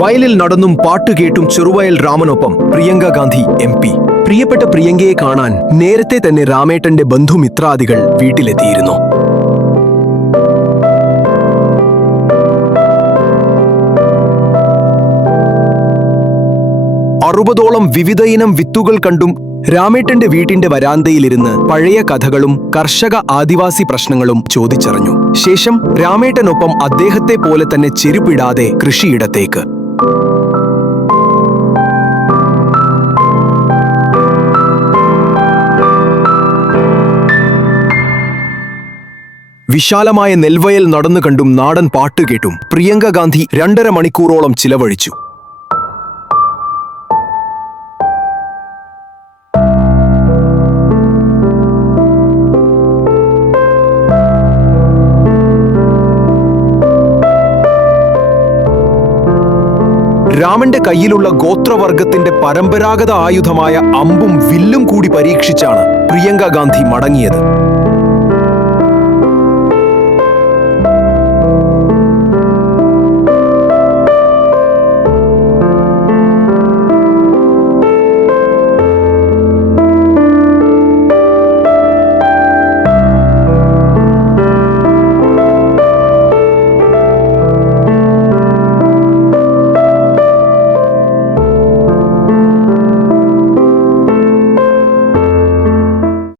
വയലിൽ നടന്നും പാട്ടുകേട്ടും ചെറുവയൽ രാമനൊപ്പം പ്രിയങ്ക ഗാന്ധി MP. പ്രിയപ്പെട്ട പ്രിയങ്കയെ കാണാൻ നേരത്തെ തന്നെ രാമേട്ടന്റെ ബന്ധുമിത്രാദികൾ വീട്ടിലെത്തിയിരുന്നു. അറുപതോളം വിവിധയിനം വിത്തുകൾ കണ്ടും രാമേട്ടന്റെ വീട്ടിന്റെ വരാന്തയിലിരുന്ന് പഴയ കഥകളും കർഷക ആദിവാസി പ്രശ്നങ്ങളും ചോദിച്ചറിഞ്ഞു. ശേഷം രാമേട്ടനൊപ്പം അദ്ദേഹത്തെ പോലെ തന്നെ ചെരുപ്പിടാതെ കൃഷിയിടത്തേക്ക്. വിശാലമായ നെൽവയൽ നടന്നു കണ്ടും നാടൻ പാട്ടുകേട്ടും പ്രിയങ്ക ഗാന്ധി 2.5 മണിക്കൂറോളം ചിലവഴിച്ചു. രാമന്റെ കയ്യിലുള്ള ഗോത്രവർഗത്തിന്റെ പരമ്പരാഗത ആയുധമായ അമ്പും വില്ലും കൂടി പരീക്ഷിച്ചാണ് പ്രിയങ്ക ഗാന്ധി മടങ്ങിയത്.